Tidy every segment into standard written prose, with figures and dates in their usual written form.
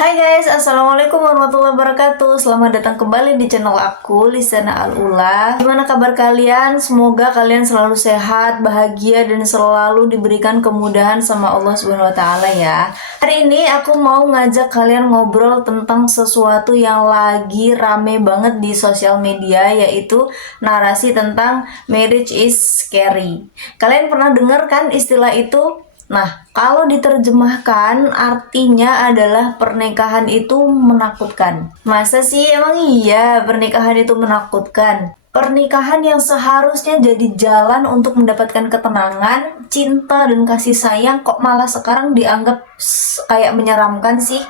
Hai guys, assalamualaikum warahmatullahi wabarakatuh. Selamat datang kembali di channel aku, Lisana Al-Ula. Gimana kabar kalian? Semoga kalian selalu sehat, bahagia, dan selalu diberikan kemudahan sama Allah Subhanahu wa Ta'ala ya. Hari ini aku mau ngajak kalian ngobrol tentang sesuatu yang lagi rame banget di sosial media, yaitu narasi tentang marriage is scary. Kalian pernah dengar kan istilah itu? Nah, kalau diterjemahkan artinya adalah pernikahan itu menakutkan. Masa sih emang iya pernikahan itu menakutkan? Pernikahan yang seharusnya jadi jalan untuk mendapatkan ketenangan, cinta, dan kasih sayang kok malah sekarang dianggap kayak menyeramkan sih?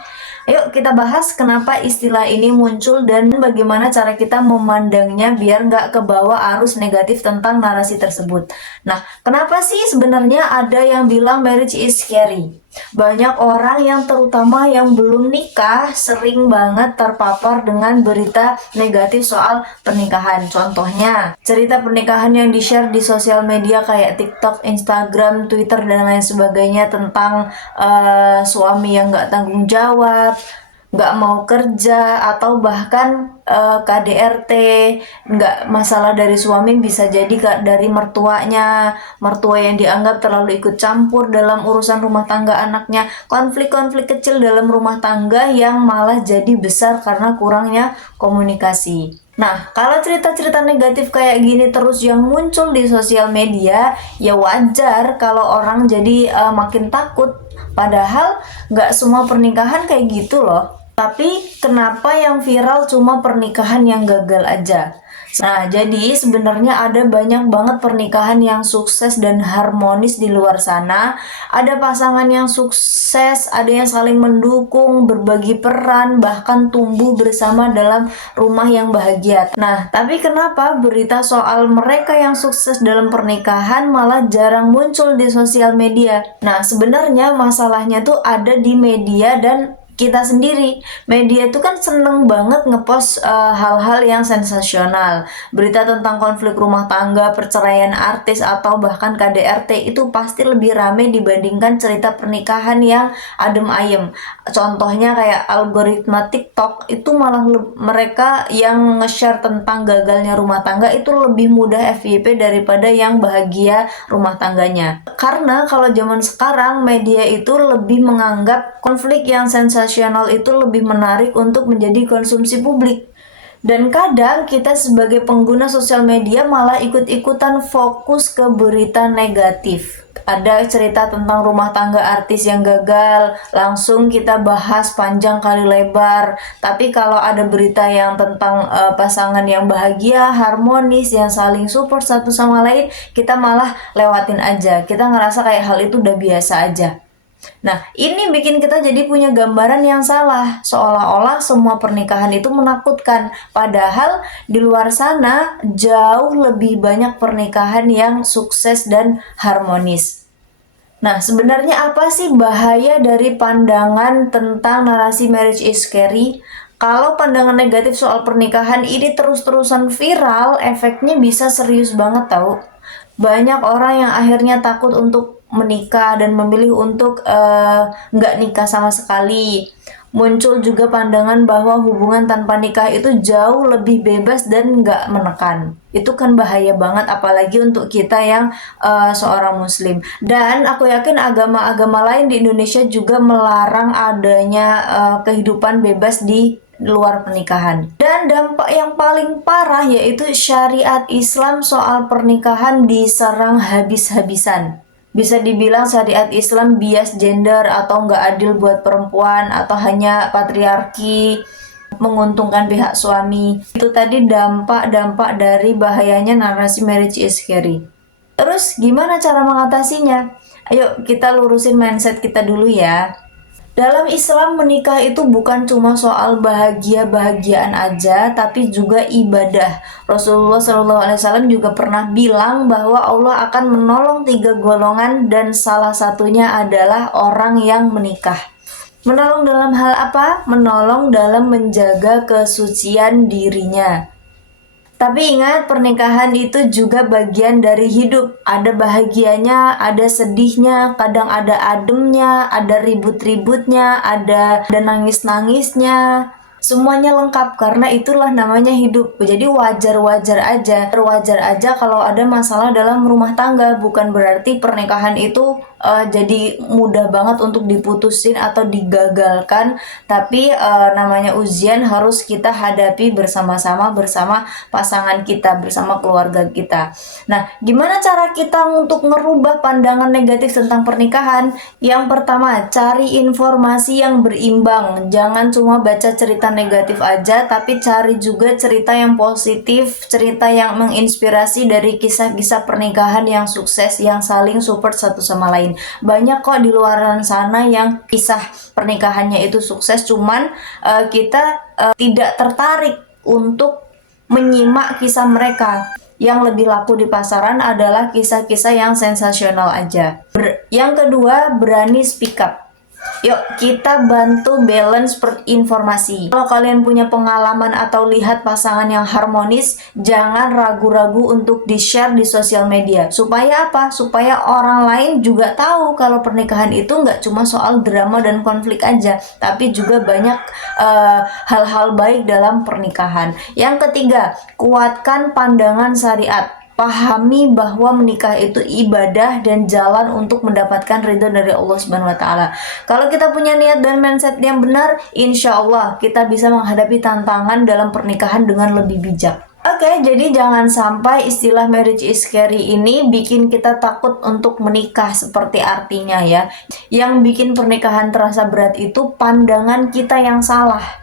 Ayo kita bahas kenapa istilah ini muncul dan bagaimana cara kita memandangnya biar nggak kebawa arus negatif tentang narasi tersebut. Nah, kenapa sih sebenarnya ada yang bilang marriage is scary? Banyak orang yang terutama yang belum nikah sering banget terpapar dengan berita negatif soal pernikahan. Contohnya, cerita pernikahan yang di-share di sosial media kayak TikTok, Instagram, Twitter, dan lain sebagainya tentang suami yang nggak tanggung jawab, nggak mau kerja, atau bahkan KDRT. Nggak masalah dari suami, bisa jadi dari mertua yang dianggap terlalu ikut campur dalam urusan rumah tangga anaknya, konflik-konflik kecil dalam rumah tangga yang malah jadi besar karena kurangnya komunikasi. Nah, kalau cerita-cerita negatif kayak gini terus yang muncul di sosial media, ya wajar kalau orang jadi makin takut. Padahal nggak semua pernikahan kayak gitu loh. Tapi kenapa yang viral cuma pernikahan yang gagal aja? Nah, jadi sebenarnya ada banyak banget pernikahan yang sukses dan harmonis di luar sana. Ada pasangan yang sukses, ada yang saling mendukung, berbagi peran, bahkan tumbuh bersama dalam rumah yang bahagia. Nah, tapi kenapa berita soal mereka yang sukses dalam pernikahan malah jarang muncul di sosial media? Nah, sebenarnya masalahnya tuh ada di media dan kita sendiri. Media itu kan seneng banget ngepost hal-hal yang sensasional. Berita tentang konflik rumah tangga, perceraian artis, atau bahkan KDRT itu pasti lebih rame dibandingkan cerita pernikahan yang adem ayem. Contohnya kayak algoritma TikTok itu malah mereka yang nge-share tentang gagalnya rumah tangga itu lebih mudah FYP daripada yang bahagia rumah tangganya. Karena kalau zaman sekarang media itu lebih menganggap konflik yang sensasional itu lebih menarik untuk menjadi konsumsi publik. Dan kadang kita sebagai pengguna sosial media malah ikut-ikutan fokus ke berita negatif. Ada cerita tentang rumah tangga artis yang gagal, langsung kita bahas panjang kali lebar. Tapi kalau ada berita yang tentang pasangan yang bahagia, harmonis, yang saling support satu sama lain, kita malah lewatin aja. Kita ngerasa kayak hal itu udah biasa aja. Nah, ini bikin kita jadi punya gambaran yang salah, seolah-olah semua pernikahan itu menakutkan. Padahal di luar sana jauh lebih banyak pernikahan yang sukses dan harmonis. Nah, sebenarnya apa sih bahaya dari pandangan tentang narasi marriage is scary? Kalau pandangan negatif soal pernikahan ini terus-terusan viral, efeknya bisa serius banget tau. Banyak orang yang akhirnya takut untuk menikah dan memilih untuk nggak nikah sama sekali. Muncul juga pandangan bahwa hubungan tanpa nikah itu jauh lebih bebas dan nggak menekan. Itu kan bahaya banget, apalagi untuk kita yang seorang muslim. Dan aku yakin agama-agama lain di Indonesia juga melarang adanya kehidupan bebas di luar pernikahan. Dan dampak yang paling parah yaitu syariat Islam soal pernikahan diserang habis-habisan. Bisa dibilang syariat Islam bias gender atau nggak adil buat perempuan atau hanya patriarki menguntungkan pihak suami. Itu tadi dampak-dampak dari bahayanya narasi marriage is scary. Terus gimana cara mengatasinya? Ayo kita lurusin mindset kita dulu ya. Dalam Islam, menikah itu bukan cuma soal bahagia-bahagiaan aja, tapi juga ibadah. Rasulullah SAW juga pernah bilang bahwa Allah akan menolong 3 golongan dan salah satunya adalah orang yang menikah. Menolong dalam hal apa? Menolong dalam menjaga kesucian dirinya. Tapi ingat, pernikahan itu juga bagian dari hidup. Ada bahagianya, ada sedihnya, kadang ada ademnya, ada ribut-ributnya, ada nangis-nangisnya. Semuanya lengkap karena itulah namanya hidup. Jadi wajar aja kalau ada masalah dalam rumah tangga. Bukan berarti pernikahan itu jadi mudah banget untuk diputusin atau digagalkan. Tapi namanya ujian harus kita hadapi bersama-sama bersama pasangan kita, bersama keluarga kita. Nah, gimana cara kita untuk merubah pandangan negatif tentang pernikahan? Yang pertama, cari informasi yang berimbang. Jangan cuma baca cerita negatif aja, tapi cari juga cerita yang positif, cerita yang menginspirasi dari kisah-kisah pernikahan yang sukses, yang saling support satu sama lain. Banyak kok di luar sana yang kisah pernikahannya itu sukses, cuman kita tidak tertarik untuk menyimak kisah mereka. Yang lebih laku di pasaran adalah kisah-kisah yang sensasional aja. Yang kedua, berani speak up. Yuk kita bantu balance informasi. Kalau kalian punya pengalaman atau lihat pasangan yang harmonis, jangan ragu-ragu untuk di-share di sosial media. Supaya apa? Supaya orang lain juga tahu kalau pernikahan itu nggak cuma soal drama dan konflik aja, tapi juga banyak hal-hal baik dalam pernikahan. Yang ketiga, kuatkan pandangan syariat. Pahami bahwa menikah itu ibadah dan jalan untuk mendapatkan ridho dari Allah Subhanahu wa Ta'ala. Kalau kita punya niat dan mindset yang benar, insya Allah kita bisa menghadapi tantangan dalam pernikahan dengan lebih bijak. Oke, jadi jangan sampai istilah marriage is scary ini bikin kita takut untuk menikah seperti artinya ya. Yang bikin pernikahan terasa berat itu pandangan kita yang salah.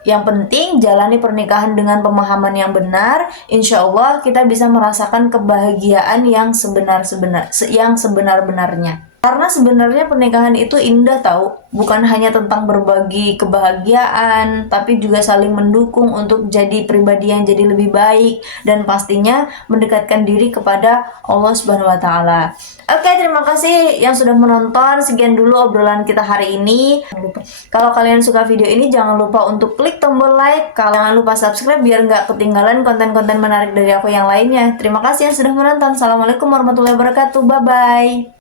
Yang penting jalani pernikahan dengan pemahaman yang benar, insya Allah kita bisa merasakan kebahagiaan yang sebenar-benarnya. Karena sebenarnya pernikahan itu indah tahu, bukan hanya tentang berbagi kebahagiaan, tapi juga saling mendukung untuk jadi pribadi yang jadi lebih baik dan pastinya mendekatkan diri kepada Allah Subhanahu wa Ta'ala. Oke, terima kasih yang sudah menonton. Sekian dulu obrolan kita hari ini. Kalau kalian suka video ini, jangan lupa untuk klik tombol like. Jangan lupa subscribe biar nggak ketinggalan konten-konten menarik dari aku yang lainnya. Terima kasih yang sudah menonton. Assalamualaikum warahmatullahi wabarakatuh. Bye-bye.